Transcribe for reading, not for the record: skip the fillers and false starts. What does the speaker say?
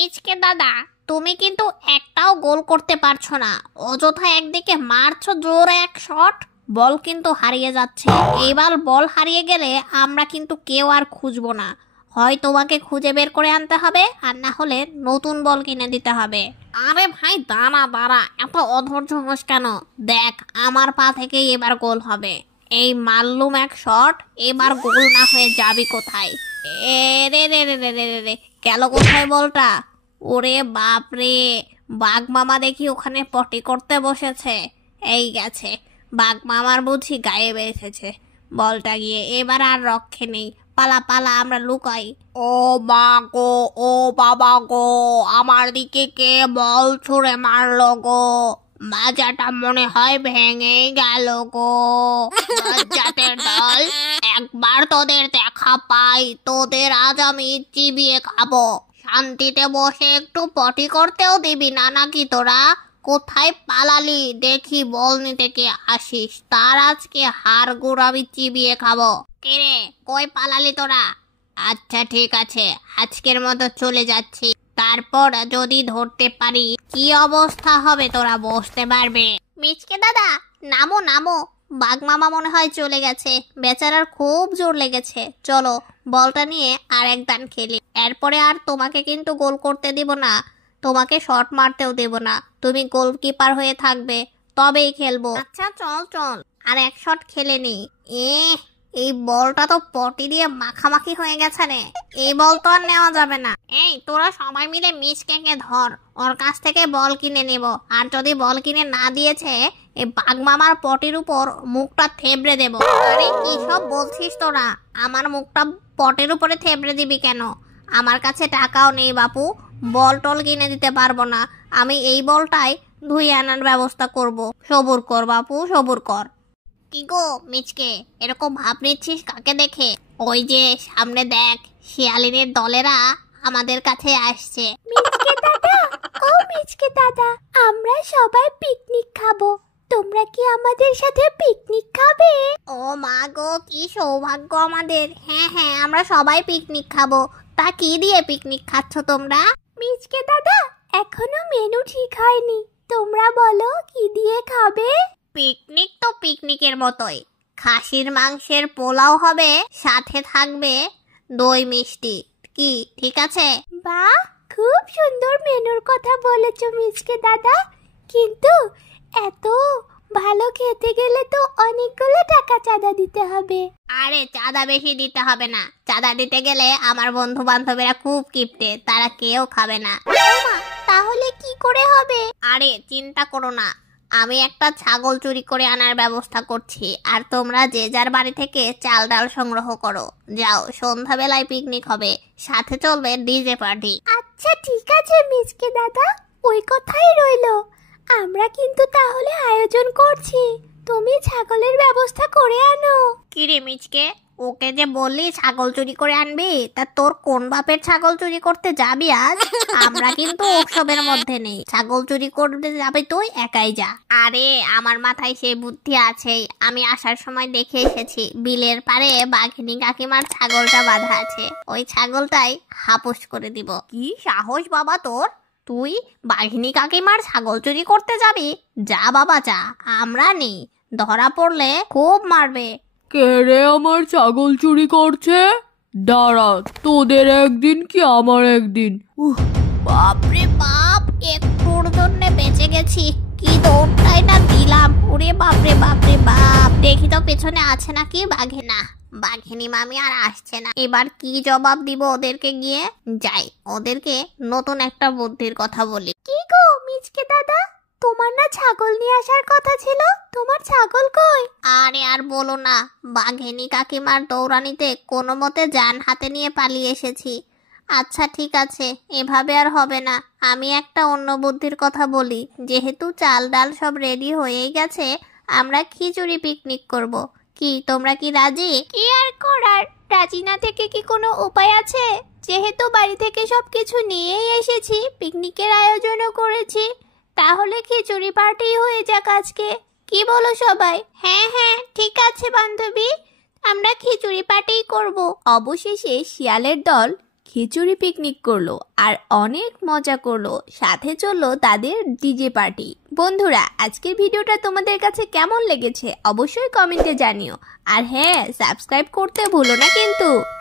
মিচকে দাদা, তুমি কিন্তু একটাও গোল করতে পারছো না। অযথা একদিকে মারছো জোরে এক শট, বল কিন্তু হারিয়ে যাচ্ছে। এবার বল হারিয়ে গেলে আমরা কিন্তু কেউ আর খুঁজবো না। হয় তোমাকে খুঁজে বের করে আনতে হবে, আর না হলে নতুন বল কিনে দিতে হবে। আরে ভাই দাঁড়া দাঁড়া, এত অধৈর্য হোস কেন? দেখ আমার পা থেকেই এবার গোল হবে। এই মারলুম এক শট, এবার গোল না হয়ে যাবি কোথায়? এ রে রে রে রে রে রে রে, গেল কোথায় বলটা? ওরে বাপরে, বাঘ মামা দেখি ওখানে পটি করতে বসেছে। এই গেছে, বাঘ মামার বুঝি গায়ে বেঁধেছে বলটা গিয়ে। এবার আর রক্ষে নেই, পালা পালা, আমরা লুকাই। ও মা গো, ও বাবা গো, আমার দিকে কে বল ছুঁড়ে মারলো গো? মাজাটা মনে হয় ভেঙে গেল গো। জাতের দল, একবার তোদের দেখা পাই, তোদের আজ আমি চিবিয়ে খাবো। শান্তিতে বসে একটু পটি করতেও দিবি না নাকি তোরা? কোথায় পালালি দেখি, বল নিতে কে আসিস, তার আজকে হাড় গুড় আমি চিবিয়ে খাবো। কিরে, কই পালালি তোরা? আচ্ছা ঠিক আছে, আজকের মতো চলে যাচ্ছি, তারপর যদি ধরতে পারি কি অবস্থা হবে তোরা বুঝতে পারবে। মিচকে দাদা নামো নামো, বাঘ মামা মনে হয় চলে গেছে, বেচারার খুব জোর লেগেছে। চলো বলটা নিয়ে আর এক দান খেলি, এরপরে আর তোমাকে কিন্তু গোল করতে দিব না, তোমাকে শট মারতেও দেব না, তুমি গোলকিপার হয়ে থাকবে, তবেই খেলবো। আচ্ছা চল চল, আর এক শট খেলে নি। এই বলটা তো পটি দিয়ে মাখামাখি হয়ে গেছে রে, এই বল তো আর নেওয়া যাবে না। এই তোরা সবাই মিলে মিচকে ধর, ওর কাছ থেকে বল কিনে নেব, আর যদি বল কিনে না দিয়েছে এই বাঘ মামার পটির উপর মুখটা থেবড়ে দেব। আরে কি সব বলছিস তোরা? আমার মুখটা পটের উপরে থেবড়ে দিবি কেন? আমার কাছে টাকাও নেই বাপু, বল টল কিনে দিতে পারবো না। আমি এই বলটাই ধুয়ে আনার ব্যবস্থা করব। সবুর কর বাপু, সবুর কর। কি গো মিচকে, এরকম ভাব নিচ্ছিস কাকে দেখে? ওই যে সামনে দেখ, শিয়ালিনের দলেরা আমাদের কাছে আসছে। মিচকে দাদা, ও মিচকে দাদা, আমরা সবাই পিকনিক খাবো, তোমরা কি আমাদের সাথে পিকনিক খাবে? ও মা গো, কি সৌভাগ্য আমাদের। হ্যাঁ হ্যাঁ, আমরা সবাই পিকনিক খাবো। তা কি দিয়ে পিকনিক খাচ্ছ তোমরা? মিচকে দাদা, এখনো মেনু ঠিক হয়নি, তোমরা বলো কি দিয়ে খাবে? পিকনিক তো পিকনিকের মতোই, খাসির মাংসের পোলাও হবে, সাথে থাকবে দই মিষ্টি। কি ঠিক আছে? বাহ, খুব সুন্দর মেনুর কথা বলেছো মিচকে দাদা, কিন্তু এত ভালো খেতে গেলে তো অনেকগুলো টাকা চাঁদা দিতে হবে। আরে চাঁদা বেশি দিতে হবে না, চাঁদা দিতে গেলে আমার বন্ধু বান্ধবেরা খুব কিপটে, তারা কেউ খাবে না। তাহলে কি করে হবে? আরে চিন্তা করো না, আমি একটা ছাগল চুরি করে আনার ব্যবস্থা করছি, আর তোমরা যে যার বাড়ি থেকে চাল ডাল সংগ্রহ করো। যাও, সন্ধ্যাবেলায় পিকনিক হবে, সাথে চলবে ডিজে পার্টি। আচ্ছা ঠিক আছে মিচকে দাদা, ওই কথাই রইলো, আমরা কিন্তু তাহলে আয়োজন করছি, তুমি ছাগলের ব্যবস্থা করে আনো। কিরে মিচকে, ওকে যে বললি ছাগল চুরি করে আনবি, তা তোর কোন বাপের ছাগল চুরি করতে যাবি আজ? আমরা কিন্তু উৎসবের মধ্যে নেই, ছাগল চুরি করতে যাবি তুই একাই যা। আরে আমার মাথায় সেই বুদ্ধি আছেই, আমি আসার সময় দেখে এসেছি বিলের পারে বাঘিনী কাকিমার ছাগলটা বাঁধা আছে, ওই ছাগলটাই হাপুস করে দিব। কি সাহস বাবা তোর, তুই বাঘিনী কাকিমার ছাগল চুরি করতে যাবি? যা বাবা যা, আমরা নেই, ধরা পড়লে খুব মারবে। কে রে আমার ছাগল চুরি করছে? দাঁড়া, তোদের একদিন কি আমার একদিন। বাপরে বাপ, একটুর জন্য বেঁচে গেছি, কি দৌড়টাই না দিলাম। ওরে বাপরে বাপরে বাপ, দেখি তো পেছনে আছে নাকি বাঘে। না, বাঘিনী মামি আর আসছে না, এবার কি জবাব দিব ওদেরকে গিয়ে? যাই, ওদেরকে নতুন একটা বুদ্ধির কথা বলি। কি গো মিচকে দাদা, তোমার না ছাগল নিয়ে আসার কথা ছিল, তোমার ছাগল কই? আরে আর বলো না, বাঘিনী কাকিমার দৌড়ানিতে কোনো মতে জান হাতে নিয়ে পালিয়ে এসেছি। আচ্ছা ঠিক আছে, এভাবে আর হবে না, আমি একটা অন্য বুদ্ধির কথা বলি। যেহেতু চাল ডাল সব রেডি হয়েই গেছে, আমরা খিচুড়ি পিকনিক করব। কি তোমরা কি রাজি? কি আর করার, রাজি না থেকে কি কোনো উপায় আছে? যেহেতু বাড়ি থেকে সবকিছু নিয়েই এসেছি, পিকনিকের আয়োজনও করেছি, তাহলে খিচুড়ি পার্টি হয়ে যাক আজকে, কি বলো সবাই? হ্যাঁ হ্যাঁ ঠিক আছে বান্ধবী, আমরা খিচুড়ি পার্টি করব। অবশেষে শিয়ালের দল খিচুড়ি পিকনিক করলো আর অনেক মজা করলো, সাথে চললো তাদের ডিজে পার্টি। বন্ধুরা, আজকের ভিডিওটা তোমাদের কাছে কেমন লেগেছে অবশ্যই কমেন্টে জানিও। আর হ্যাঁ, সাবস্ক্রাইব করতে ভুলো না কিন্তু।